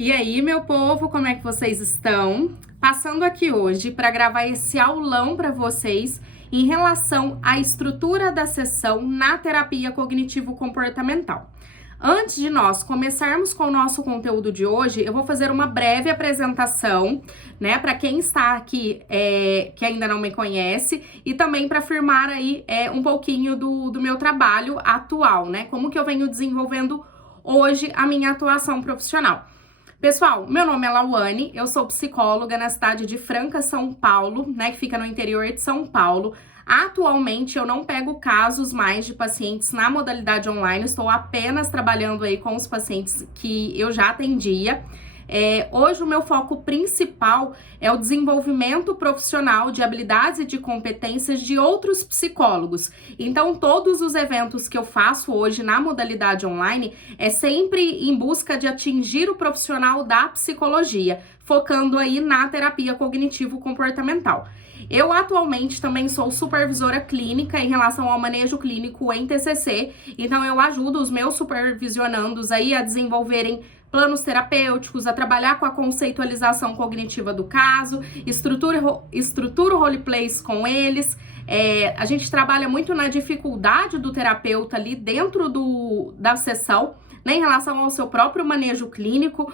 E aí, meu povo, como é que vocês estão? Passando aqui hoje para gravar esse aulão para vocês em relação à estrutura da sessão na terapia cognitivo-comportamental. Antes de nós começarmos com o nosso conteúdo de hoje, eu vou fazer uma breve apresentação, né, para quem está aqui que ainda não me conhece e também para afirmar aí um pouquinho do meu trabalho atual, né, como que eu venho desenvolvendo hoje a minha atuação profissional. Pessoal, meu nome é Lauane, eu sou psicóloga na cidade de Franca, São Paulo, né, que fica no interior de São Paulo. Atualmente, eu não pego casos mais de pacientes na modalidade online, estou apenas trabalhando aí com os pacientes que eu já atendia. Hoje o meu foco principal é o desenvolvimento profissional de habilidades e de competências de outros psicólogos. Então, todos os eventos que eu faço hoje na modalidade online é sempre em busca de atingir o profissional da psicologia, focando aí na terapia cognitivo-comportamental. Eu atualmente também sou supervisora clínica em relação ao manejo clínico em TCC, então eu ajudo os meus supervisionandos aí a desenvolverem planos terapêuticos, a trabalhar com a conceitualização cognitiva do caso, estrutura roleplays com eles. A gente trabalha muito na dificuldade do terapeuta ali dentro da sessão, né, em relação ao seu próprio manejo clínico.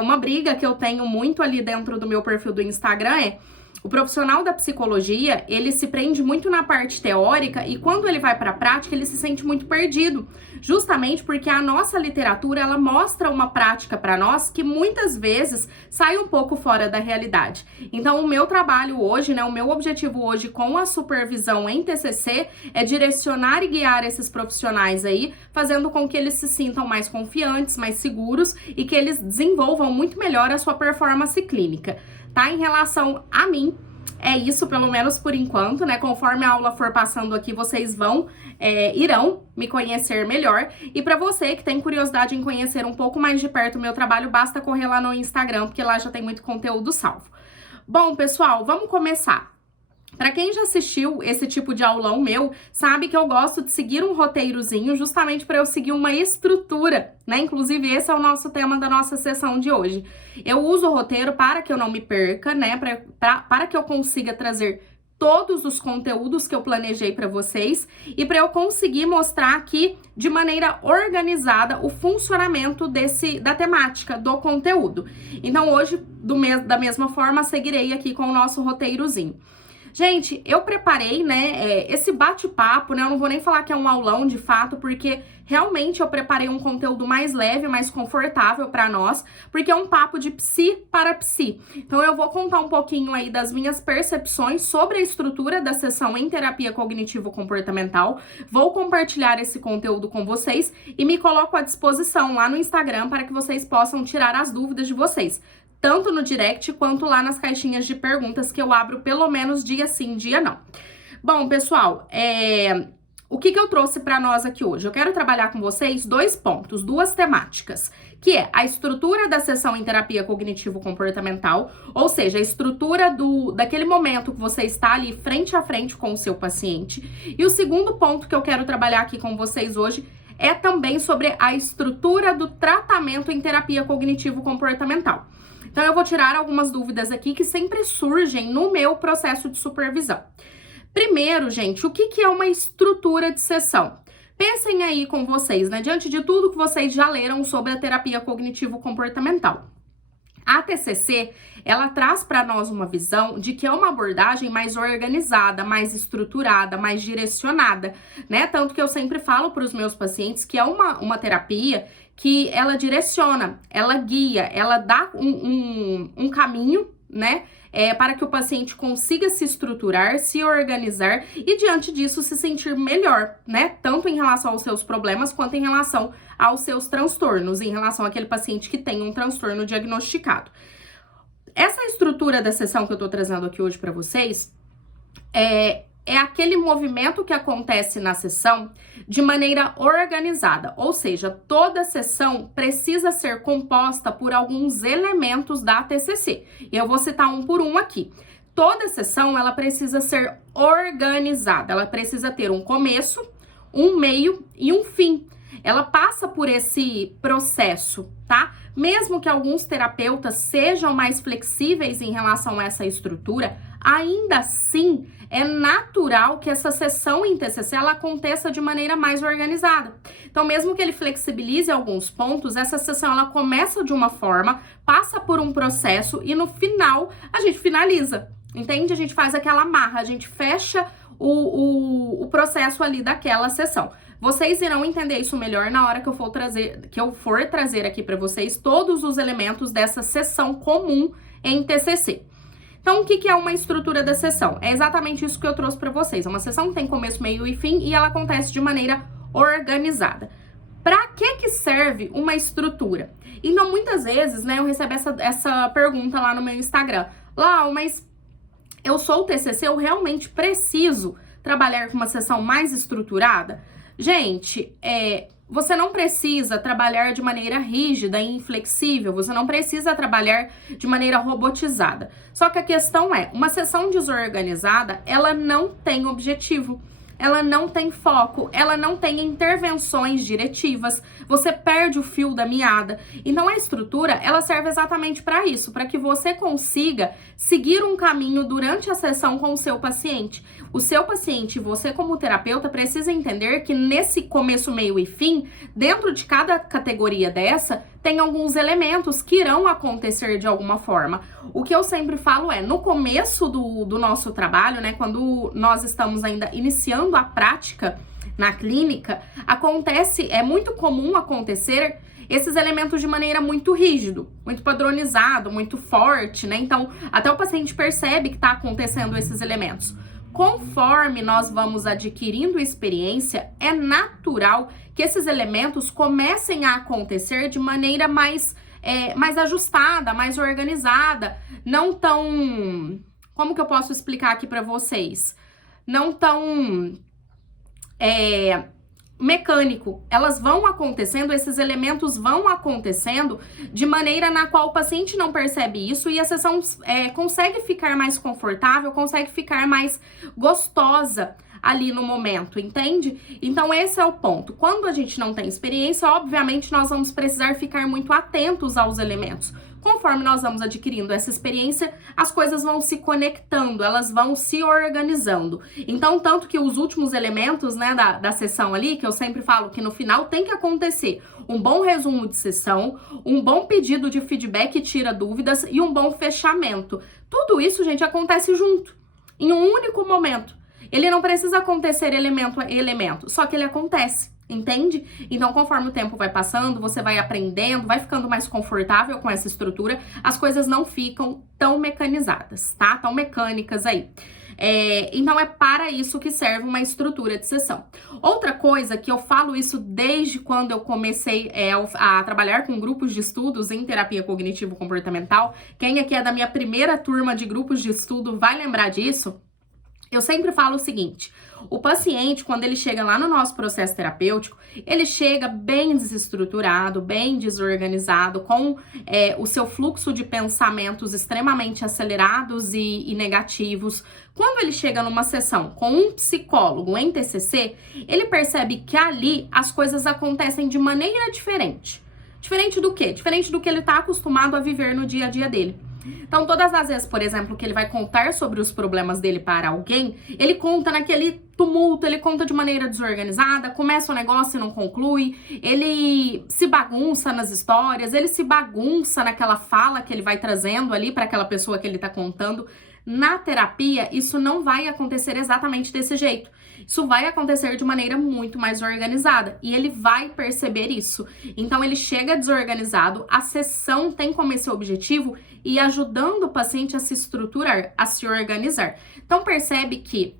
Uma briga que eu tenho muito ali dentro do meu perfil do Instagram o profissional da psicologia, ele se prende muito na parte teórica e quando ele vai para a prática, ele se sente muito perdido, justamente porque a nossa literatura, ela mostra uma prática para nós que muitas vezes sai um pouco fora da realidade. Então, o meu trabalho hoje, né, o meu objetivo hoje com a supervisão em TCC é direcionar e guiar esses profissionais aí, fazendo com que eles se sintam mais confiantes, mais seguros e que eles desenvolvam muito melhor a sua performance clínica. Tá? Em relação a mim, é isso, pelo menos por enquanto, né? Conforme a aula for passando aqui, vocês irão me conhecer melhor. E para você que tem curiosidade em conhecer um pouco mais de perto o meu trabalho, basta correr lá no Instagram, porque lá já tem muito conteúdo salvo. Bom, pessoal, vamos começar. Para quem já assistiu esse tipo de aulão meu, sabe que eu gosto de seguir um roteirozinho justamente para eu seguir uma estrutura, né? Inclusive, esse é o nosso tema da nossa sessão de hoje. Eu uso o roteiro para que eu não me perca, né? Para que eu consiga trazer todos os conteúdos que eu planejei para vocês e para eu conseguir mostrar aqui de maneira organizada o funcionamento da temática, do conteúdo. Então, hoje, da mesma forma, seguirei aqui com o nosso roteirozinho. Gente, eu preparei, né, esse bate-papo, né, eu não vou nem falar que é um aulão de fato, porque realmente eu preparei um conteúdo mais leve, mais confortável para nós, porque é um papo de psi para psi. Então eu vou contar um pouquinho aí das minhas percepções sobre a estrutura da sessão em terapia cognitivo-comportamental, vou compartilhar esse conteúdo com vocês e me coloco à disposição lá no Instagram para que vocês possam tirar as dúvidas de vocês, tanto no direct quanto lá nas caixinhas de perguntas que eu abro pelo menos dia sim, dia não. Bom, pessoal, o que eu trouxe para nós aqui hoje? Eu quero trabalhar com vocês 2 pontos, 2 temáticas, que é a estrutura da sessão em terapia cognitivo-comportamental, ou seja, a estrutura daquele momento que você está ali frente a frente com o seu paciente. E o segundo ponto que eu quero trabalhar aqui com vocês hoje é também sobre a estrutura do tratamento em terapia cognitivo-comportamental. Então, eu vou tirar algumas dúvidas aqui que sempre surgem no meu processo de supervisão. Primeiro, gente, o que é uma estrutura de sessão? Pensem aí com vocês, né? Diante de tudo que vocês já leram sobre a terapia cognitivo-comportamental. A TCC, ela traz para nós uma visão de que é uma abordagem mais organizada, mais estruturada, mais direcionada, né? Tanto que eu sempre falo para os meus pacientes que é uma terapia que ela direciona, ela guia, ela dá um caminho, né? Para que o paciente consiga se estruturar, se organizar e, diante disso, se sentir melhor, né? Tanto em relação aos seus problemas, quanto em relação aos seus transtornos, em relação àquele paciente que tem um transtorno diagnosticado. Essa estrutura da sessão que eu tô trazendo aqui hoje para vocês é aquele movimento que acontece na sessão de maneira organizada, ou seja, toda sessão precisa ser composta por alguns elementos da TCC. E eu vou citar um por um aqui. Toda sessão, ela precisa ser organizada, ela precisa ter um começo, um meio e um fim. ela passa por esse processo, tá? Mesmo que alguns terapeutas sejam mais flexíveis em relação a essa estrutura, ainda assim é natural que essa sessão em TCC ela aconteça de maneira mais organizada. Então, mesmo que ele flexibilize alguns pontos, essa sessão ela começa de uma forma, passa por um processo e no final a gente finaliza, entende? A gente faz aquela amarra, a gente fecha o processo ali daquela sessão. Vocês irão entender isso melhor na hora que eu for trazer aqui para vocês todos os elementos dessa sessão comum em TCC. Então, o que é uma estrutura da sessão? É exatamente isso que eu trouxe para vocês. É uma sessão que tem começo, meio e fim e ela acontece de maneira organizada. Para que serve uma estrutura? Então, muitas vezes, né, eu recebo essa pergunta lá no meu Instagram. Lau, mas eu sou o TCC, eu realmente preciso trabalhar com uma sessão mais estruturada? Gente, você não precisa trabalhar de maneira rígida e inflexível, você não precisa trabalhar de maneira robotizada. Só que a questão é, uma sessão desorganizada, ela não tem objetivo, ela não tem foco, ela não tem intervenções diretivas, você perde o fio da meada. Então a estrutura, ela serve exatamente para isso, para que você consiga seguir um caminho durante a sessão com o seu paciente. O seu paciente e você como terapeuta precisa entender que nesse começo, meio e fim, dentro de cada categoria dessa, tem alguns elementos que irão acontecer de alguma forma. O que eu sempre falo é, no começo do nosso trabalho, né, quando nós estamos ainda iniciando a prática na clínica, é muito comum acontecer esses elementos de maneira muito rígido, muito padronizado, muito forte, né? Então, até o paciente percebe que está acontecendo esses elementos. Conforme nós vamos adquirindo experiência, é natural que esses elementos comecem a acontecer de maneira mais ajustada, mais organizada, não tão... Como que eu posso explicar aqui para vocês? Não tão mecânico. Elas vão acontecendo, esses elementos vão acontecendo de maneira na qual o paciente não percebe isso e a sessão consegue ficar mais confortável, consegue ficar mais gostosa ali no momento, entende? Então esse é o ponto. Quando a gente não tem experiência, obviamente nós vamos precisar ficar muito atentos aos elementos. Conforme nós vamos adquirindo essa experiência, as coisas vão se conectando, elas vão se organizando. Então, tanto que os últimos elementos, né, da sessão ali, que eu sempre falo que no final tem que acontecer um bom resumo de sessão, um bom pedido de feedback que tira dúvidas e um bom fechamento. Tudo isso, gente, acontece junto, em um único momento. Ele não precisa acontecer elemento a elemento, só que ele acontece. Entende? Então, conforme o tempo vai passando, você vai aprendendo, vai ficando mais confortável com essa estrutura, as coisas não ficam tão mecanizadas, tá? Tão mecânicas aí. Então, é para isso que serve uma estrutura de sessão. Outra coisa que eu falo isso desde quando eu comecei a trabalhar com grupos de estudos em terapia cognitivo-comportamental, quem aqui é da minha primeira turma de grupos de estudo vai lembrar disso. Eu sempre falo o seguinte, o paciente, quando ele chega lá no nosso processo terapêutico, ele chega bem desestruturado, bem desorganizado, com o seu fluxo de pensamentos extremamente acelerados e negativos. Quando ele chega numa sessão com um psicólogo em TCC, ele percebe que ali as coisas acontecem de maneira diferente. Diferente do quê? Diferente do que ele está acostumado a viver no dia a dia dele. Então, todas as vezes, por exemplo, que ele vai contar sobre os problemas dele para alguém, ele conta naquele tumulto, ele conta de maneira desorganizada, começa o negócio e não conclui, ele se bagunça nas histórias, ele se bagunça naquela fala que ele vai trazendo ali para aquela pessoa que ele tá contando. Na terapia, isso não vai acontecer exatamente desse jeito. Isso vai acontecer de maneira muito mais organizada e ele vai perceber isso. Então, ele chega desorganizado, a sessão tem como esse objetivo ir ajudando o paciente a se estruturar, a se organizar. Então, percebe que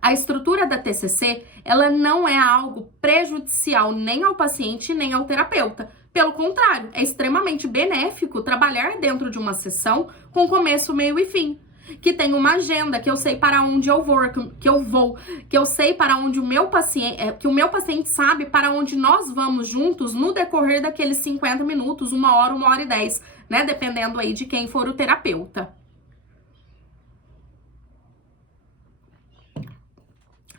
a estrutura da TCC, ela não é algo prejudicial nem ao paciente, nem ao terapeuta. Pelo contrário, é extremamente benéfico trabalhar dentro de uma sessão com começo, meio e fim. Que tem uma agenda, que eu sei para onde eu vou, que eu sei para onde o meu paciente, que o meu paciente sabe para onde nós vamos juntos no decorrer daqueles 50 minutos, 1 hora e 10, né? Dependendo aí de quem for o terapeuta.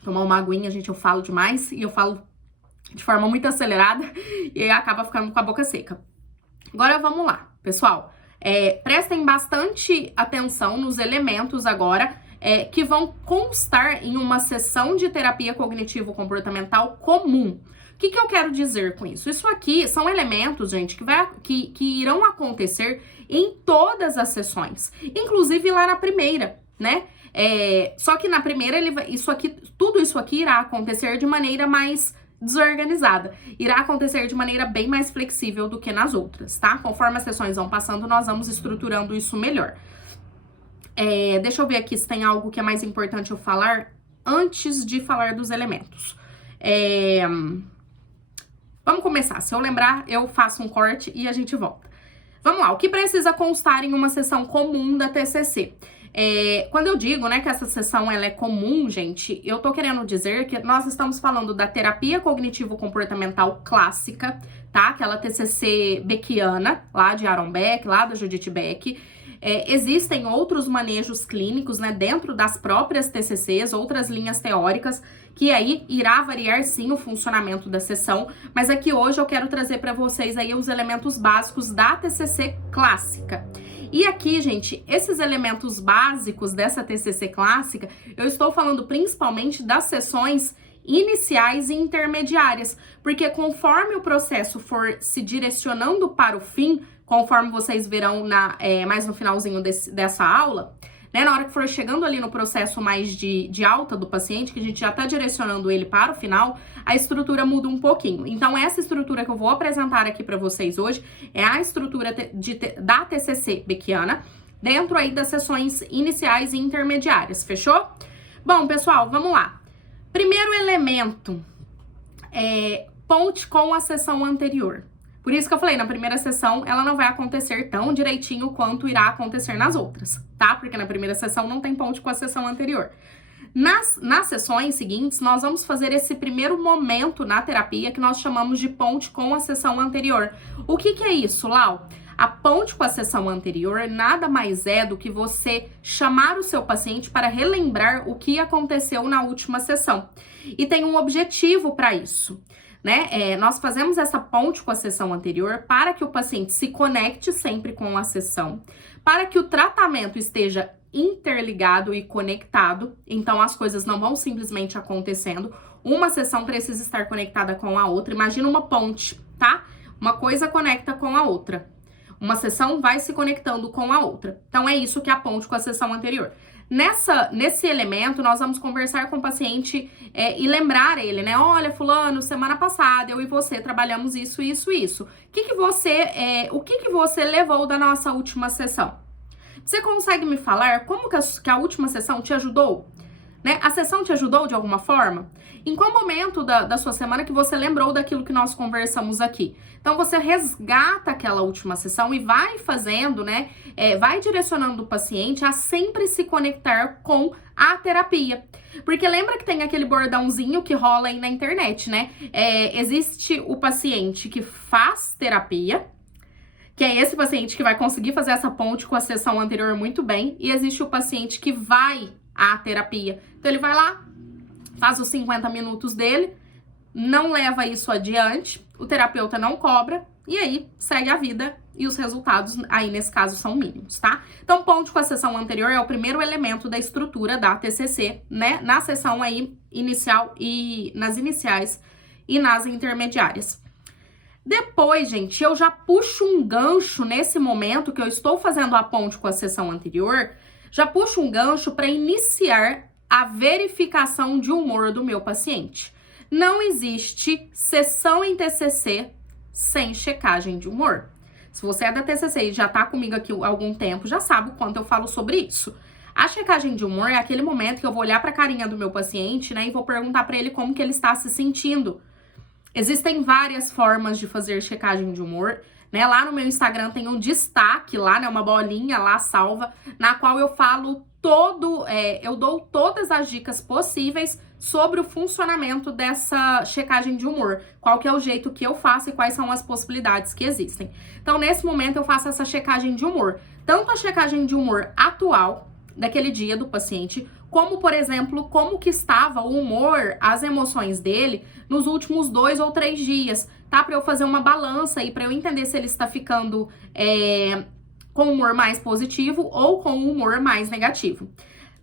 Tomar uma aguinha, gente, eu falo demais e eu falo de forma muito acelerada e aí acaba ficando com a boca seca. Agora vamos lá, pessoal. Prestem bastante atenção nos elementos agora que vão constar em uma sessão de terapia cognitivo-comportamental comum. O que eu quero dizer com isso? Isso aqui são elementos, gente, que irão acontecer em todas as sessões, inclusive lá na primeira, né? Só que na primeira, tudo isso aqui irá acontecer de maneira mais desorganizada. Irá acontecer de maneira bem mais flexível do que nas outras, tá? Conforme as sessões vão passando, nós vamos estruturando isso melhor. Deixa eu ver aqui se tem algo que é mais importante eu falar antes de falar dos elementos. Vamos começar. Se eu lembrar, eu faço um corte e a gente volta. Vamos lá. O que precisa constar em uma sessão comum da TCC? Quando eu digo, né, que essa sessão ela é comum, gente, eu tô querendo dizer que nós estamos falando da terapia cognitivo-comportamental clássica, tá? Aquela TCC beckiana, lá de Aaron Beck, lá da Judith Beck. Existem outros manejos clínicos, né, dentro das próprias TCCs, outras linhas teóricas, que aí irá variar sim o funcionamento da sessão, mas aqui hoje eu quero trazer para vocês aí os elementos básicos da TCC clássica. E aqui, gente, esses elementos básicos dessa TCC clássica, eu estou falando principalmente das sessões iniciais e intermediárias, porque conforme o processo for se direcionando para o fim, conforme vocês verão mais no finalzinho dessa aula, né, na hora que for chegando ali no processo mais de alta do paciente, que a gente já está direcionando ele para o final, a estrutura muda um pouquinho. Então, essa estrutura que eu vou apresentar aqui para vocês hoje é a estrutura da TCC beckiana, dentro aí das sessões iniciais e intermediárias, fechou? Bom, pessoal, vamos lá. Primeiro elemento, ponte com a sessão anterior. Por isso que eu falei, na primeira sessão, ela não vai acontecer tão direitinho quanto irá acontecer nas outras, tá? Porque na primeira sessão não tem ponte com a sessão anterior. Nas sessões seguintes, nós vamos fazer esse primeiro momento na terapia que nós chamamos de ponte com a sessão anterior. O que é isso, Lau? A ponte com a sessão anterior nada mais é do que você chamar o seu paciente para relembrar o que aconteceu na última sessão. E tem um objetivo para isso, né? Nós fazemos essa ponte com a sessão anterior para que o paciente se conecte sempre com a sessão, para que o tratamento esteja interligado e conectado, então as coisas não vão simplesmente acontecendo. Uma sessão precisa estar conectada com a outra. Imagina uma ponte, tá? Uma coisa conecta com a outra. Uma sessão vai se conectando com a outra. Então, é isso que é a ponte com a sessão anterior. Nesse elemento, nós vamos conversar com o paciente e lembrar ele, né? Olha, fulano, semana passada eu e você trabalhamos isso, isso, isso. O que você levou da nossa última sessão? Você consegue me falar como que a última sessão te ajudou? Né? A sessão te ajudou de alguma forma? Em qual momento da sua semana que você lembrou daquilo que nós conversamos aqui? Então, você resgata aquela última sessão e vai fazendo, né? Vai direcionando o paciente a sempre se conectar com a terapia. Porque lembra que tem aquele bordãozinho que rola aí na internet, né? Existe o paciente que faz terapia, que é esse paciente que vai conseguir fazer essa ponte com a sessão anterior muito bem, e existe o paciente que vai à terapia. Então, ele vai lá, faz os 50 minutos dele, não leva isso adiante, o terapeuta não cobra, e aí segue a vida, e os resultados aí nesse caso são mínimos, tá? Então, ponte com a sessão anterior é o primeiro elemento da estrutura da TCC, né? Na sessão aí inicial e nas iniciais e nas intermediárias. Depois, gente, eu já puxo um gancho nesse momento que eu estou fazendo a ponte com a sessão anterior, já puxo um gancho para iniciar a verificação de humor do meu paciente. Não existe sessão em TCC sem checagem de humor. Se você é da TCC e já tá comigo aqui há algum tempo, já sabe o quanto eu falo sobre isso. A checagem de humor é aquele momento que eu vou olhar para a carinha do meu paciente, né, e vou perguntar para ele como que ele está se sentindo. Existem várias formas de fazer checagem de humor, né? Lá no meu Instagram tem um destaque lá, né? Uma bolinha lá salva, na qual eu falo eu dou todas as dicas possíveis sobre o funcionamento dessa checagem de humor. Qual que é o jeito que eu faço e quais são as possibilidades que existem. Então, nesse momento, eu faço essa checagem de humor. Tanto a checagem de humor atual, daquele dia do paciente, como, por exemplo, como que estava o humor, as emoções dele nos últimos 2 ou 3 dias, tá? Pra eu fazer uma balança aí, pra eu entender se ele está ficando com humor mais positivo ou com humor mais negativo.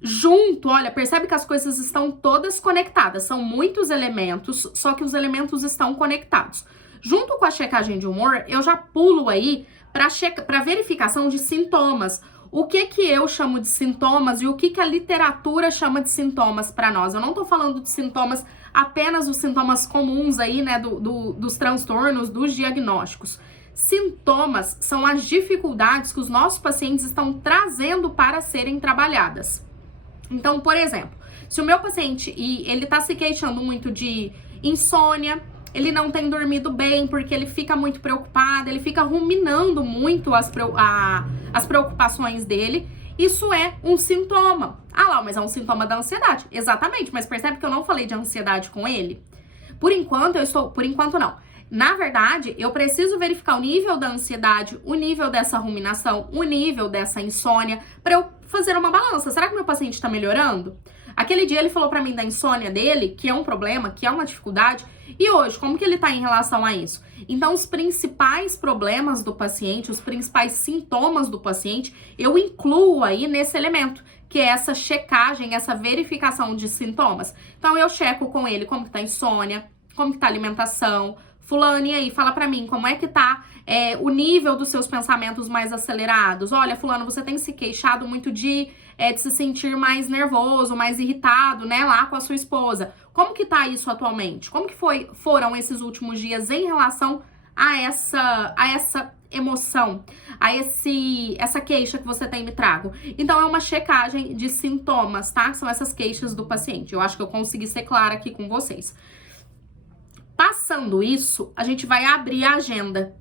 Junto, olha, percebe que as coisas estão todas conectadas, são muitos elementos, só que os elementos estão conectados. Junto com a checagem de humor, eu já pulo aí para verificação de sintomas. O que eu chamo de sintomas e o que a literatura chama de sintomas para nós? Eu não tô falando de sintomas, apenas os sintomas comuns aí, né, dos transtornos, dos diagnósticos. Sintomas são as dificuldades que os nossos pacientes estão trazendo para serem trabalhadas. Então, por exemplo, se o meu paciente ele tá se queixando muito de insônia, ele não tem dormido bem porque ele fica muito preocupado, ele fica ruminando muito as preocupações dele, isso é um sintoma. Ah lá, mas é um sintoma da ansiedade. Exatamente, mas percebe que eu não falei de ansiedade com ele? Por enquanto não. Na verdade, eu preciso verificar o nível da ansiedade, o nível dessa ruminação, o nível dessa insônia, para eu fazer uma balança. Será que meu paciente tá melhorando? Aquele dia ele falou pra mim da insônia dele, que é um problema, que é uma dificuldade, e hoje, como que ele tá em relação a isso? Então, os principais problemas do paciente, os principais sintomas do paciente, eu incluo aí nesse elemento, que é essa checagem, essa verificação de sintomas. Então, eu checo com ele como que tá a insônia, como que tá a alimentação. Fulano, e aí, fala pra mim, como é que tá o nível dos seus pensamentos mais acelerados? Olha, fulano, você tem se queixado muito de se sentir mais nervoso, mais irritado, né, lá com a sua esposa. Como que tá isso atualmente? Como que foram esses últimos dias em relação a essa emoção, a essa queixa que você tem me trago? Então, é uma checagem de sintomas, tá? São essas queixas do paciente. Eu acho que eu consegui ser clara aqui com vocês. Passando isso, a gente vai abrir a agenda,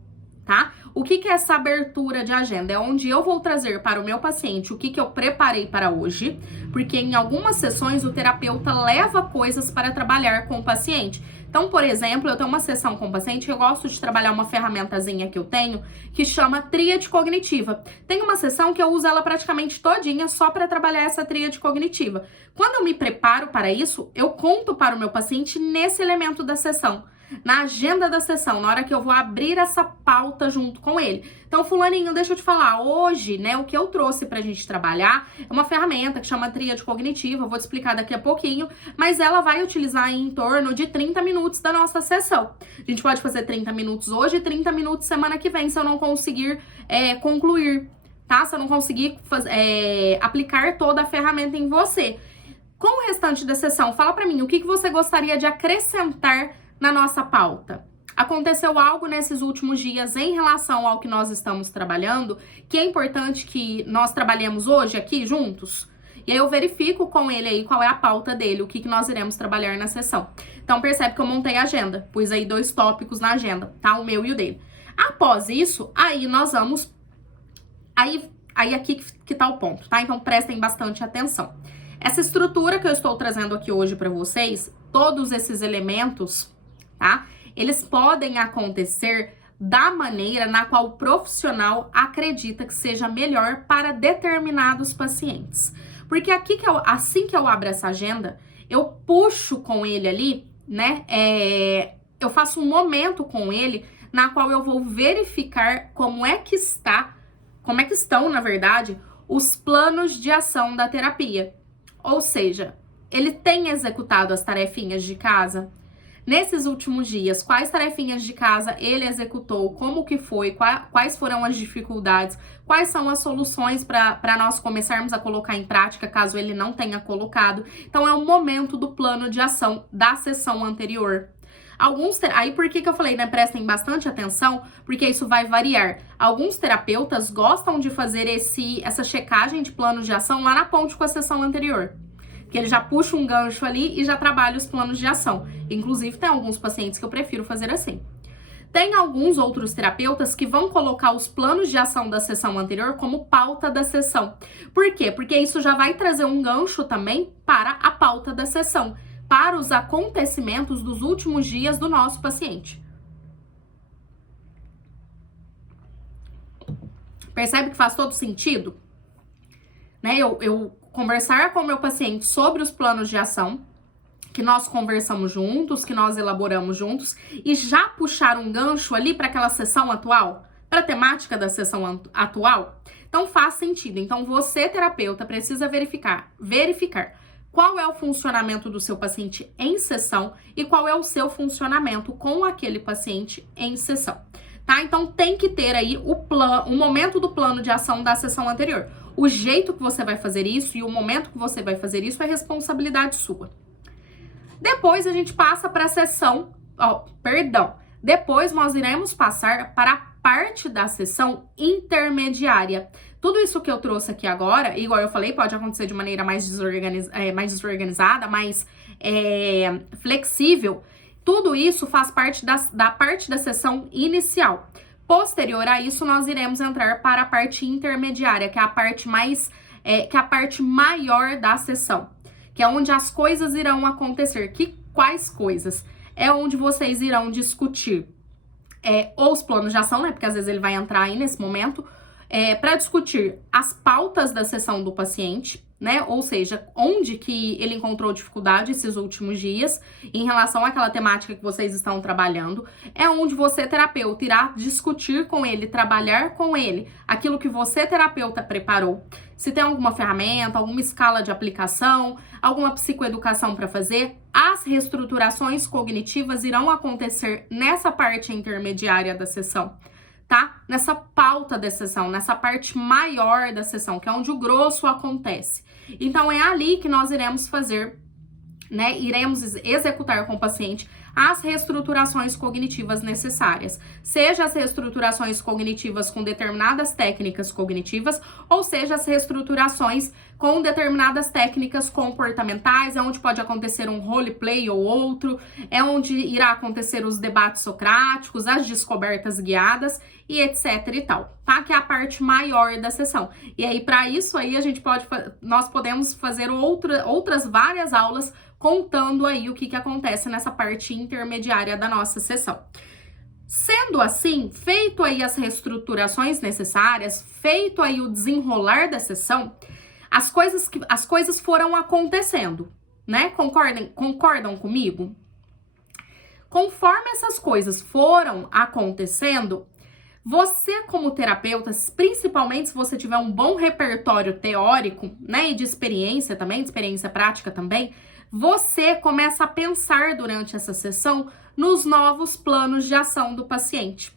tá? O que é essa abertura de agenda? É onde eu vou trazer para o meu paciente o que eu preparei para hoje, porque em algumas sessões o terapeuta leva coisas para trabalhar com o paciente. Então, por exemplo, eu tenho uma sessão com o paciente que eu gosto de trabalhar uma ferramentazinha que eu tenho, que chama tríade cognitiva. Tem uma sessão que eu uso ela praticamente todinha só para trabalhar essa tríade cognitiva. Quando eu me preparo para isso, eu conto para o meu paciente nesse elemento da sessão, na agenda da sessão, na hora que eu vou abrir essa pauta junto com ele. Então, fulaninho, deixa eu te falar, hoje, né, o que eu trouxe pra gente trabalhar é uma ferramenta que chama tríade cognitiva, eu vou te explicar daqui a pouquinho, mas ela vai utilizar em torno de 30 minutos da nossa sessão. A gente pode fazer 30 minutos hoje e 30 minutos semana que vem, se eu não conseguir concluir, tá? Se eu não conseguir aplicar toda a ferramenta em você. Com o restante da sessão, fala pra mim, o que você gostaria de acrescentar na nossa pauta? Aconteceu algo nesses últimos dias em relação ao que nós estamos trabalhando, que é importante que nós trabalhemos hoje aqui juntos? E aí eu verifico com ele aí qual é a pauta dele, o que nós iremos trabalhar na sessão. Então percebe que eu montei a agenda, pus aí 2 tópicos na agenda, tá? O meu e o dele. Após isso, aí nós vamos... Aí aqui que tá o ponto, tá? Então prestem bastante atenção. Essa estrutura que eu estou trazendo aqui hoje pra vocês, todos esses elementos, tá? Eles podem acontecer da maneira na qual o profissional acredita que seja melhor para determinados pacientes. Porque assim que eu abro essa agenda, eu puxo com ele ali, né? Eu faço um momento com ele na qual eu vou verificar como é que estão, na verdade, os planos de ação da terapia. Ou seja, ele tem executado as tarefinhas de casa? Nesses últimos dias, quais tarefinhas de casa ele executou, como que foi, quais foram as dificuldades, quais são as soluções para nós começarmos a colocar em prática, caso ele não tenha colocado. Então, é o momento do plano de ação da sessão anterior. Aí por que eu falei, né, prestem bastante atenção, porque isso vai variar. Alguns terapeutas gostam de fazer essa checagem de plano de ação lá na ponte com a sessão anterior, que ele já puxa um gancho ali e já trabalha os planos de ação. Inclusive, tem alguns pacientes que eu prefiro fazer assim. Tem alguns outros terapeutas que vão colocar os planos de ação da sessão anterior como pauta da sessão. Por quê? Porque isso já vai trazer um gancho também para a pauta da sessão, para os acontecimentos dos últimos dias do nosso paciente. Percebe que faz todo sentido? Né? Eu conversar com o meu paciente sobre os planos de ação, que nós conversamos juntos, que nós elaboramos juntos, e já puxar um gancho ali para aquela sessão atual, para a temática da sessão atual. Então faz sentido. Então você, terapeuta, precisa verificar qual é o funcionamento do seu paciente em sessão e qual é o seu funcionamento com aquele paciente em sessão, tá? Então tem que ter aí o momento do plano de ação da sessão anterior. O jeito que você vai fazer isso e o momento que você vai fazer isso é responsabilidade sua. Depois a gente passa para a sessão, depois nós iremos passar para a parte da sessão intermediária. Tudo isso que eu trouxe aqui agora, igual eu falei, pode acontecer de maneira mais desorganizada, mais flexível. Tudo isso faz parte da parte da sessão inicial. Posterior a isso, nós iremos entrar para a parte intermediária, que é a parte que é a parte maior da sessão, que é onde as coisas irão acontecer. Quais coisas? É onde vocês irão discutir ou os planos de ação, né? Porque às vezes ele vai entrar aí nesse momento, para discutir as pautas da sessão do paciente, né? Ou seja, onde que ele encontrou dificuldade esses últimos dias em relação àquela temática que vocês estão trabalhando. É onde você, terapeuta, irá discutir com ele, trabalhar com ele aquilo que você, terapeuta, preparou. Se tem alguma ferramenta, alguma escala de aplicação, alguma psicoeducação para fazer, as reestruturações cognitivas irão acontecer nessa parte intermediária da sessão, tá? Nessa pauta da sessão, nessa parte maior da sessão, que é onde o grosso acontece. Então, é ali que nós iremos fazer, né? Iremos executar com o paciente as reestruturações cognitivas necessárias. Seja as reestruturações cognitivas com determinadas técnicas cognitivas, ou seja as reestruturações com determinadas técnicas comportamentais, é onde pode acontecer um roleplay ou outro, é onde irá acontecer os debates socráticos, as descobertas guiadas e etc e tal, tá? Que é a parte maior da sessão. E aí, para isso aí, nós podemos fazer outras várias aulas contando aí o que acontece nessa parte intermediária da nossa sessão. Sendo assim, feito aí as reestruturações necessárias, feito aí o desenrolar da sessão, as coisas foram acontecendo, né? Concordam comigo? Conforme essas coisas foram acontecendo, você, como terapeuta, principalmente se você tiver um bom repertório teórico, né, e de experiência também, de experiência prática também, você começa a pensar durante essa sessão nos novos planos de ação do paciente,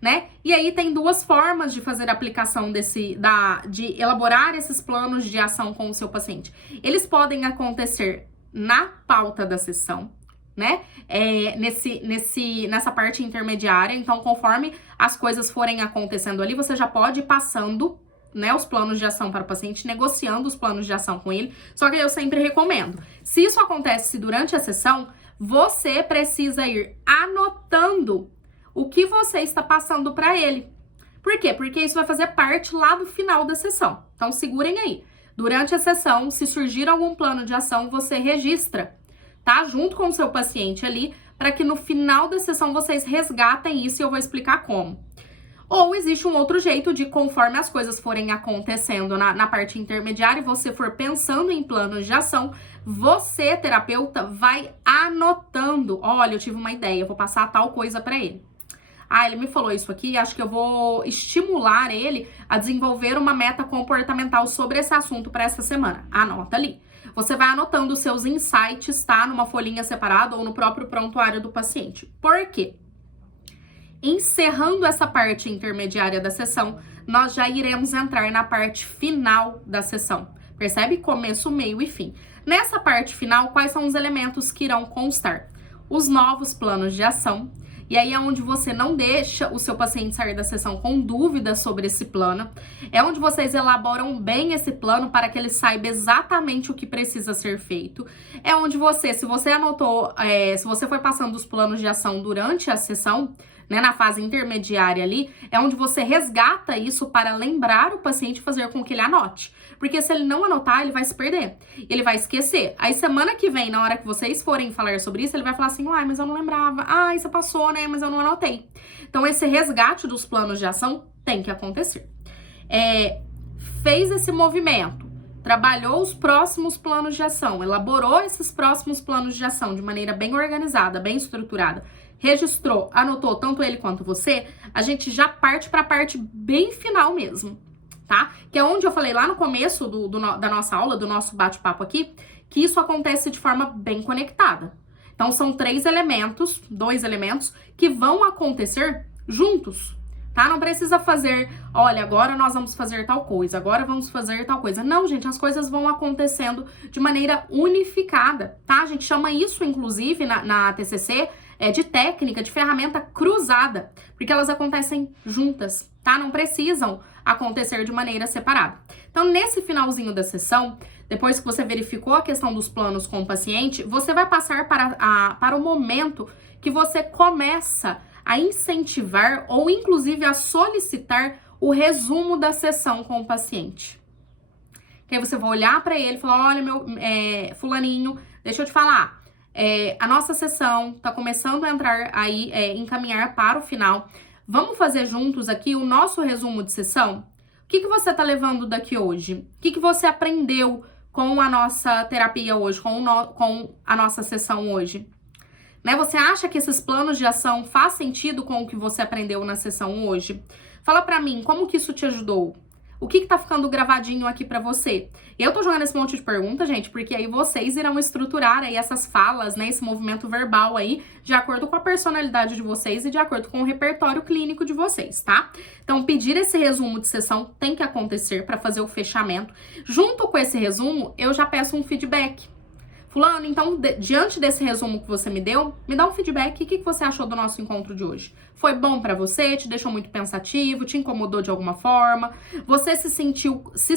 né? E aí tem duas formas de fazer a aplicação de elaborar esses planos de ação com o seu paciente. Eles podem acontecer na pauta da sessão, né? Nessa parte intermediária. Então, conforme as coisas forem acontecendo ali, você já pode ir passando, né, os planos de ação para o paciente, negociando os planos de ação com ele. Só que eu sempre recomendo, se isso acontece durante a sessão, você precisa ir anotando o que você está passando para ele. Por quê? Porque isso vai fazer parte lá do final da sessão. Então, segurem aí. Durante a sessão, se surgir algum plano de ação, você registra, tá? Junto com o seu paciente ali, para que no final da sessão vocês resgatem isso e eu vou explicar como. Ou existe um outro jeito de, conforme as coisas forem acontecendo na parte intermediária e você for pensando em planos de ação, você, terapeuta, vai anotando. Olha, eu tive uma ideia, eu vou passar tal coisa para ele. Ah, ele me falou isso aqui, acho que eu vou estimular ele a desenvolver uma meta comportamental sobre esse assunto para essa semana. Anota ali. Você vai anotando os seus insights, tá? Numa folhinha separada ou no próprio prontuário do paciente. Por quê? Encerrando essa parte intermediária da sessão, nós já iremos entrar na parte final da sessão. Percebe? Começo, meio e fim. Nessa parte final, quais são os elementos que irão constar? Os novos planos de ação. E aí é onde você não deixa o seu paciente sair da sessão com dúvidas sobre esse plano. É onde vocês elaboram bem esse plano para que ele saiba exatamente o que precisa ser feito. É onde você, se você anotou, se você foi passando os planos de ação durante a sessão, né, na fase intermediária ali, é onde você resgata isso para lembrar o paciente, fazer com que ele anote. Porque se ele não anotar, ele vai se perder. Ele vai esquecer. Aí semana que vem, na hora que vocês forem falar sobre isso, ele vai falar assim, uai, mas eu não lembrava. Ah, isso passou, né, mas eu não anotei. Então, esse resgate dos planos de ação tem que acontecer. Fez esse movimento, trabalhou os próximos planos de ação, elaborou esses próximos planos de ação de maneira bem organizada, bem estruturada, registrou, anotou tanto ele quanto você, a gente já parte para a parte bem final mesmo, tá? Que é onde eu falei lá no começo da nossa aula, do nosso bate-papo aqui, que isso acontece de forma bem conectada. Então, são dois elementos que vão acontecer juntos, tá? Não precisa fazer, olha, agora nós vamos fazer tal coisa, agora vamos fazer tal coisa. Não, gente, as coisas vão acontecendo de maneira unificada, tá? A gente chama isso, inclusive, na TCC, de técnica, de ferramenta cruzada, porque elas acontecem juntas, tá? Não precisam acontecer de maneira separada. Então, nesse finalzinho da sessão, depois que você verificou a questão dos planos com o paciente, você vai passar para o momento que você começa a incentivar ou, inclusive, a solicitar o resumo da sessão com o paciente. Que aí você vai olhar para ele e falar, olha, fulaninho, deixa eu te falar, a nossa sessão tá começando a entrar aí, encaminhar para o final. Vamos fazer juntos aqui o nosso resumo de sessão? O que você tá levando daqui hoje? O que você aprendeu com a nossa terapia hoje, com a nossa sessão hoje? Né? Você acha que esses planos de ação faz sentido com o que você aprendeu na sessão hoje? Fala pra mim, como que isso te ajudou? O que tá ficando gravadinho aqui pra você? Eu tô jogando esse monte de perguntas, gente, porque aí vocês irão estruturar aí essas falas, né, esse movimento verbal aí, de acordo com a personalidade de vocês e de acordo com o repertório clínico de vocês, tá? Então, pedir esse resumo de sessão tem que acontecer pra fazer o fechamento. Junto com esse resumo, eu já peço um feedback. Fulano, então, diante desse resumo que você me deu, me dá um feedback. O que você achou do nosso encontro de hoje? Foi bom pra você? Te deixou muito pensativo? Te incomodou de alguma forma? Você se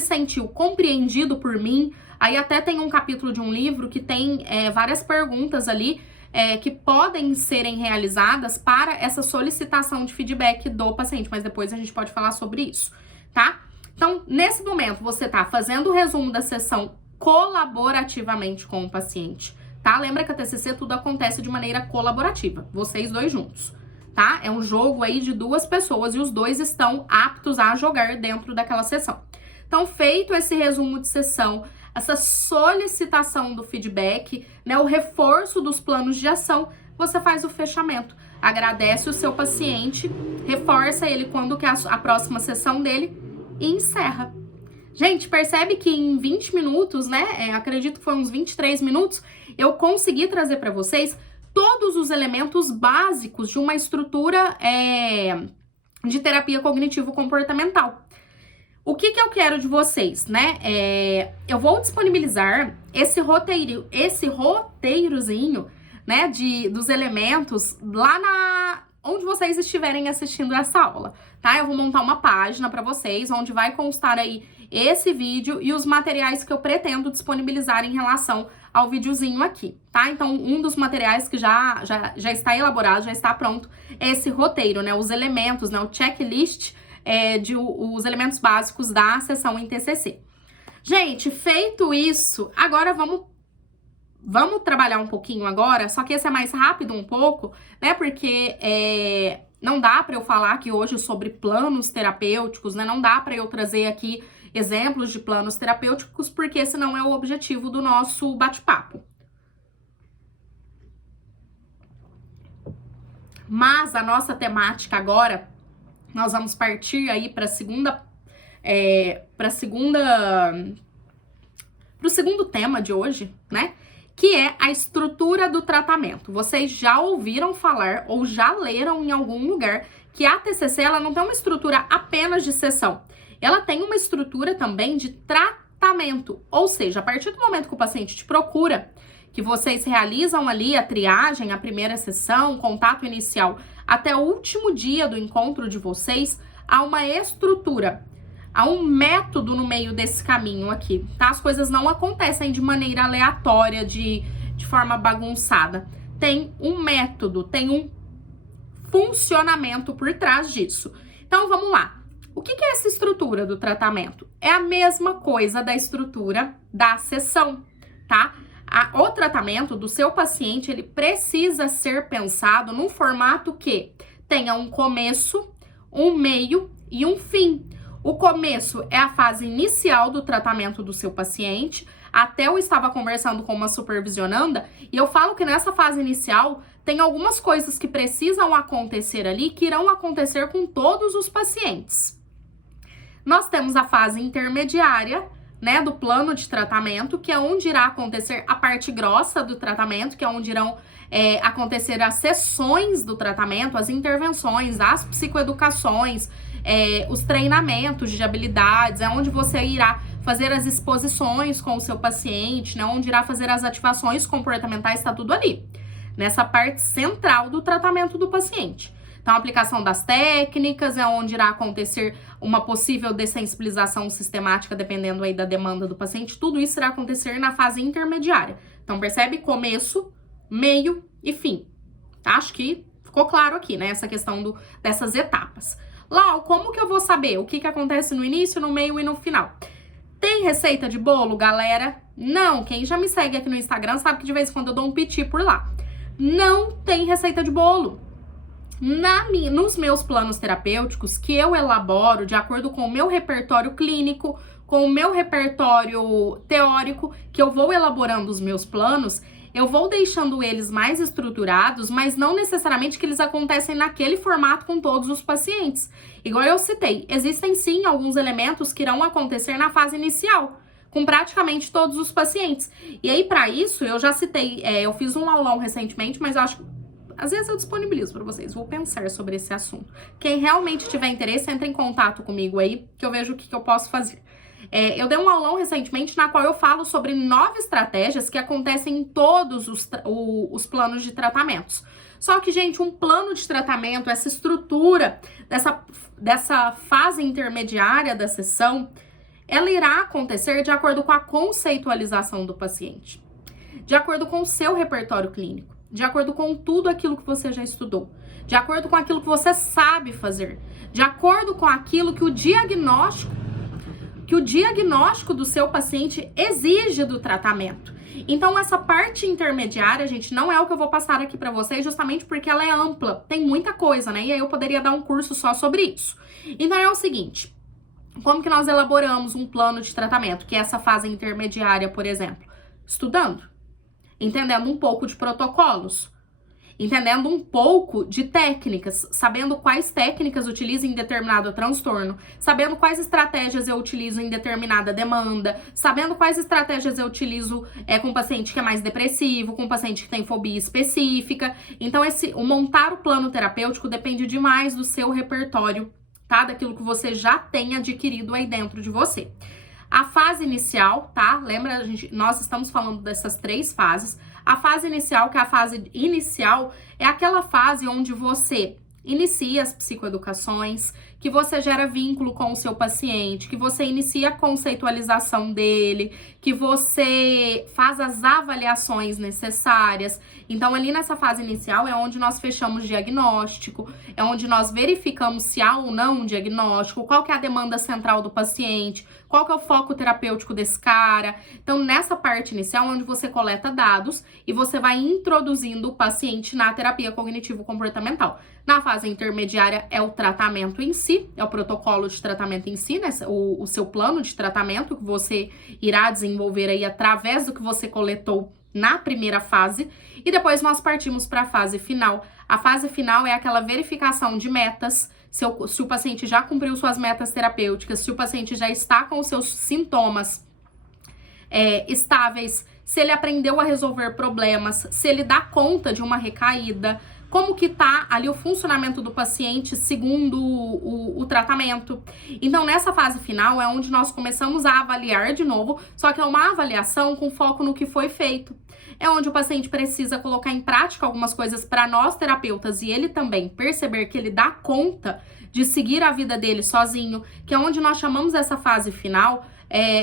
sentiu compreendido por mim? Aí até tem um capítulo de um livro que tem várias perguntas ali que podem serem realizadas para essa solicitação de feedback do paciente, mas depois a gente pode falar sobre isso, tá? Então, nesse momento, você tá fazendo o resumo da sessão colaborativamente com o paciente, tá? Lembra que a TCC tudo acontece de maneira colaborativa, vocês dois juntos, tá? É um jogo aí de duas pessoas e os dois estão aptos a jogar dentro daquela sessão. Então, feito esse resumo de sessão, essa solicitação do feedback, né, o reforço dos planos de ação, você faz o fechamento. Agradece o seu paciente, reforça ele quando que é a próxima sessão dele e encerra. Gente, percebe que em 20 minutos, né, acredito que foi uns 23 minutos, eu consegui trazer para vocês todos os elementos básicos de uma estrutura de terapia cognitivo-comportamental. O que eu quero de vocês, né? Eu vou disponibilizar esse roteirozinho, né, dos elementos lá onde vocês estiverem assistindo essa aula, tá? Eu vou montar uma página para vocês, onde vai constar aí esse vídeo e os materiais que eu pretendo disponibilizar em relação ao videozinho aqui, tá? Então, um dos materiais que já está elaborado, já está pronto, é esse roteiro, né? Os elementos, né? O checklist os elementos básicos da sessão em TCC. Gente, feito isso, agora vamos trabalhar um pouquinho agora, só que esse é mais rápido um pouco, né? Porque não dá para eu falar aqui hoje sobre planos terapêuticos, né? Não dá para eu trazer aqui exemplos de planos terapêuticos, porque esse não é o objetivo do nosso bate-papo. Mas a nossa temática agora, nós vamos partir aí para o segundo tema de hoje, né? Que é a estrutura do tratamento. Vocês já ouviram falar ou já leram em algum lugar que a TCC ela não tem uma estrutura apenas de sessão. Ela tem uma estrutura também de tratamento. Ou seja, a partir do momento que o paciente te procura, que vocês realizam ali a triagem, a primeira sessão, o contato inicial, até o último dia do encontro de vocês, há uma estrutura. Há um método no meio desse caminho aqui, tá? As coisas não acontecem de maneira aleatória, de forma bagunçada. Tem um método, tem um funcionamento por trás disso. Então, vamos lá. O que é essa estrutura do tratamento? É a mesma coisa da estrutura da sessão, tá? O tratamento do seu paciente, ele precisa ser pensado num formato que tenha um começo, um meio e um fim. O começo é a fase inicial do tratamento do seu paciente. Até eu estava conversando com uma supervisionanda e eu falo que nessa fase inicial tem algumas coisas que precisam acontecer ali, que irão acontecer com todos os pacientes. Nós temos a fase intermediária, né, do plano de tratamento, que é onde irá acontecer a parte grossa do tratamento, que é onde irão acontecer as sessões do tratamento, as intervenções, as psicoeducações, os treinamentos de habilidades, é onde você irá fazer as exposições com o seu paciente, né, onde irá fazer as ativações comportamentais, está tudo ali, nessa parte central do tratamento do paciente. Então, a aplicação das técnicas é onde irá acontecer uma possível dessensibilização sistemática, dependendo aí da demanda do paciente. Tudo isso irá acontecer na fase intermediária. Então, percebe? Começo, meio e fim. Tá? Acho que ficou claro aqui, né? Essa questão dessas etapas. Lau, como que eu vou saber o que acontece no início, no meio e no final? Tem receita de bolo, galera? Não. Quem já me segue aqui no Instagram sabe que de vez em quando eu dou um piti por lá. Não tem receita de bolo. Nos meus planos terapêuticos, que eu elaboro de acordo com o meu repertório clínico, com o meu repertório teórico, que eu vou elaborando os meus planos, eu vou deixando eles mais estruturados, mas não necessariamente que eles acontecem naquele formato com todos os pacientes. Igual eu citei, existem sim alguns elementos que irão acontecer na fase inicial, com praticamente todos os pacientes. E aí, para isso, eu já citei, eu fiz um aulão recentemente, mas eu acho que às vezes eu disponibilizo para vocês, vou pensar sobre esse assunto. Quem realmente tiver interesse, entre em contato comigo aí, que eu vejo o que eu posso fazer. Eu dei um aulão recentemente na qual eu falo sobre 9 estratégias que acontecem em todos os planos de tratamentos. Só que, gente, um plano de tratamento, essa estrutura dessa fase intermediária da sessão, ela irá acontecer de acordo com a conceitualização do paciente, de acordo com o seu repertório clínico, de acordo com tudo aquilo que você já estudou, de acordo com aquilo que você sabe fazer, de acordo com aquilo que o diagnóstico do seu paciente exige do tratamento. Então, essa parte intermediária, gente, não é o que eu vou passar aqui para vocês, justamente porque ela é ampla, tem muita coisa, né? E aí eu poderia dar um curso só sobre isso. Então, é o seguinte, como que nós elaboramos um plano de tratamento, que é essa fase intermediária, por exemplo? Estudando. Entendendo um pouco de protocolos, entendendo um pouco de técnicas, sabendo quais técnicas utilizo em determinado transtorno, sabendo quais estratégias eu utilizo em determinada demanda, sabendo quais estratégias eu utilizo com um paciente que é mais depressivo, com um paciente que tem fobia específica. Então, o montar o plano terapêutico depende demais do seu repertório, tá? Daquilo que você já tem adquirido aí dentro de você. A fase inicial, tá? Lembra, nós estamos falando dessas 3 fases. A fase inicial, que é a fase inicial, é aquela fase onde você inicia as psicoeducações, que você gera vínculo com o seu paciente, que você inicia a conceitualização dele, que você faz as avaliações necessárias. Então, ali nessa fase inicial é onde nós fechamos diagnóstico, é onde nós verificamos se há ou não um diagnóstico, qual que é a demanda central do paciente, qual que é o foco terapêutico desse cara. Então, nessa parte inicial, é onde você coleta dados e você vai introduzindo o paciente na terapia cognitivo-comportamental. Na fase intermediária é o tratamento em si, é o protocolo de tratamento em si, né? O seu plano de tratamento que você irá desenvolver aí através do que você coletou na primeira fase. E depois nós partimos para a fase final. A fase final é aquela verificação de metas, se o paciente já cumpriu suas metas terapêuticas, se o paciente já está com os seus sintomas estáveis, se ele aprendeu a resolver problemas, se ele dá conta de uma recaída, como que tá ali o funcionamento do paciente segundo o tratamento. Então, nessa fase final é onde nós começamos a avaliar de novo, só que é uma avaliação com foco no que foi feito. É onde o paciente precisa colocar em prática algumas coisas para nós terapeutas e ele também perceber que ele dá conta de seguir a vida dele sozinho, que é onde nós chamamos essa fase final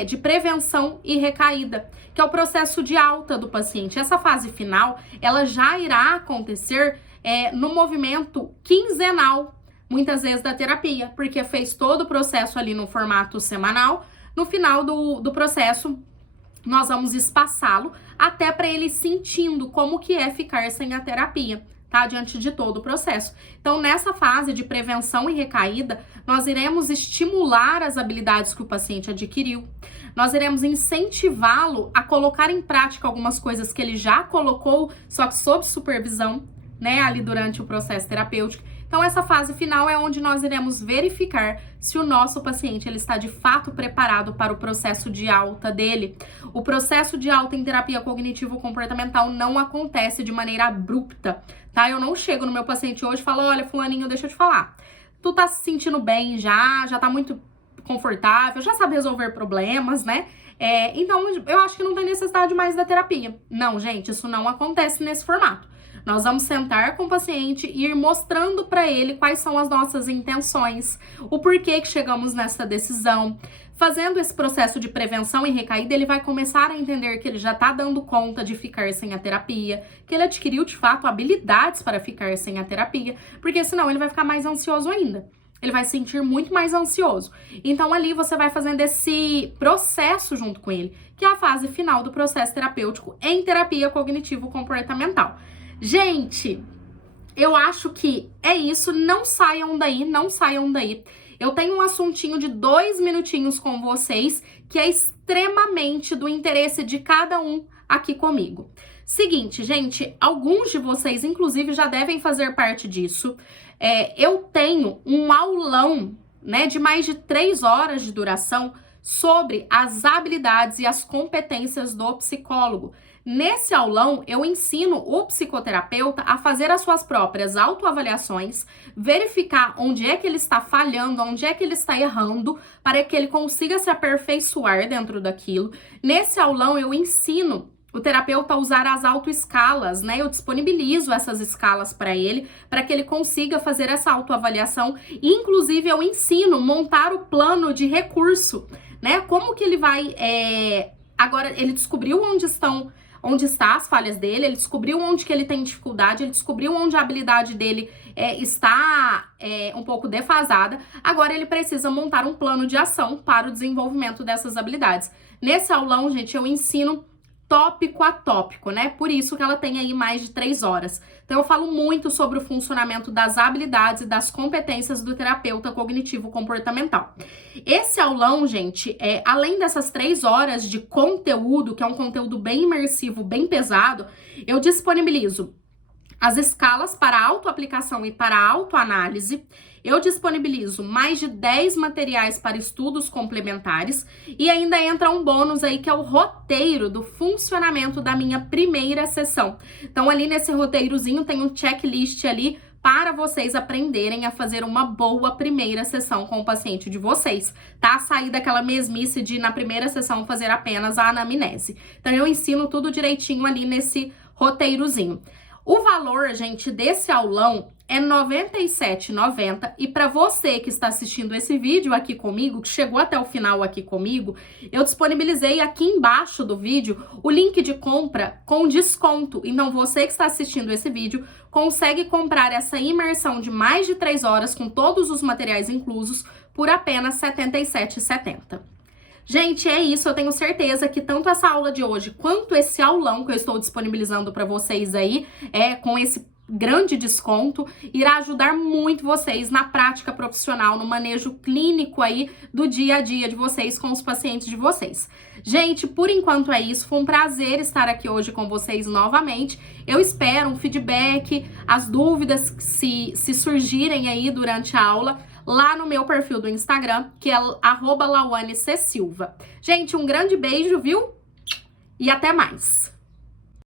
de prevenção e recaída, que é o processo de alta do paciente. Essa fase final, ela já irá acontecer no movimento quinzenal, muitas vezes da terapia, porque fez todo o processo ali no formato semanal. No final do processo, nós vamos espaçá-lo até para ele sentindo como que é ficar sem a terapia, tá? Diante de todo o processo. Então, nessa fase de prevenção e recaída, nós iremos estimular as habilidades que o paciente adquiriu, nós iremos incentivá-lo a colocar em prática algumas coisas que ele já colocou, só que sob supervisão, né, ali durante o processo terapêutico. Então, essa fase final é onde nós iremos verificar se o nosso paciente ele está de fato preparado para o processo de alta dele. O processo de alta em terapia cognitivo-comportamental não acontece de maneira abrupta, tá? Eu não chego no meu paciente hoje e falo, olha, fulaninho, deixa eu te falar. Tu tá se sentindo bem já tá muito confortável, já sabe resolver problemas, né? Então, eu acho que não tem necessidade mais da terapia. Não, gente, isso não acontece nesse formato. Nós vamos sentar com o paciente e ir mostrando para ele quais são as nossas intenções, o porquê que chegamos nessa decisão. Fazendo esse processo de prevenção e recaída, ele vai começar a entender que ele já tá dando conta de ficar sem a terapia, que ele adquiriu, de fato, habilidades para ficar sem a terapia, porque senão ele vai ficar mais ansioso ainda. Ele vai se sentir muito mais ansioso. Então, ali você vai fazendo esse processo junto com ele, que é a fase final do processo terapêutico em terapia cognitivo-comportamental. Gente, eu acho que é isso. Não saiam daí, não saiam daí. Eu tenho um assuntinho de 2 minutinhos com vocês, que é extremamente do interesse de cada um aqui comigo. Seguinte, gente, alguns de vocês, inclusive, já devem fazer parte disso. Eu tenho um aulão, né, de mais de 3 horas de duração sobre as habilidades e as competências do psicólogo. Nesse aulão, eu ensino o psicoterapeuta a fazer as suas próprias autoavaliações, verificar onde é que ele está falhando, onde é que ele está errando, para que ele consiga se aperfeiçoar dentro daquilo. Nesse aulão, eu ensino o terapeuta a usar as autoescalas, né? Eu disponibilizo essas escalas para ele que ele consiga fazer essa autoavaliação. Inclusive, eu ensino a montar o plano de recurso, né? Como que ele vai... Agora, ele descobriu onde está as falhas dele, ele descobriu onde que ele tem dificuldade, ele descobriu onde a habilidade dele está um pouco defasada. Agora ele precisa montar um plano de ação para o desenvolvimento dessas habilidades. Nesse aulão, gente, eu ensino tópico a tópico, né? Por isso que ela tem aí mais de 3 horas. Então eu falo muito sobre o funcionamento das habilidades e das competências do terapeuta cognitivo-comportamental. Esse aulão, gente, além dessas 3 horas de conteúdo, que é um conteúdo bem imersivo, bem pesado, eu disponibilizo as escalas para autoaplicação e para autoanálise. Eu disponibilizo mais de 10 materiais para estudos complementares e ainda entra um bônus aí que é o roteiro do funcionamento da minha primeira sessão. Então ali nesse roteirozinho tem um checklist ali para vocês aprenderem a fazer uma boa primeira sessão com o paciente de vocês, tá? Sair daquela mesmice de na primeira sessão fazer apenas a anamnese. Então eu ensino tudo direitinho ali nesse roteirozinho. O valor, gente, desse aulão é R$ 97,90 e para você que está assistindo esse vídeo aqui comigo, que chegou até o final aqui comigo, eu disponibilizei aqui embaixo do vídeo o link de compra com desconto. Então você que está assistindo esse vídeo consegue comprar essa imersão de mais de 3 horas com todos os materiais inclusos por apenas R$ 77,70. Gente, é isso, eu tenho certeza que tanto essa aula de hoje quanto esse aulão que eu estou disponibilizando para vocês aí, com esse grande desconto, irá ajudar muito vocês na prática profissional, no manejo clínico aí do dia a dia de vocês com os pacientes de vocês. Gente, por enquanto é isso, foi um prazer estar aqui hoje com vocês novamente. Eu espero um feedback, as dúvidas se surgirem aí durante a aula, lá no meu perfil do Instagram, que é @lawanecsilva. Gente, um grande beijo, viu? E até mais!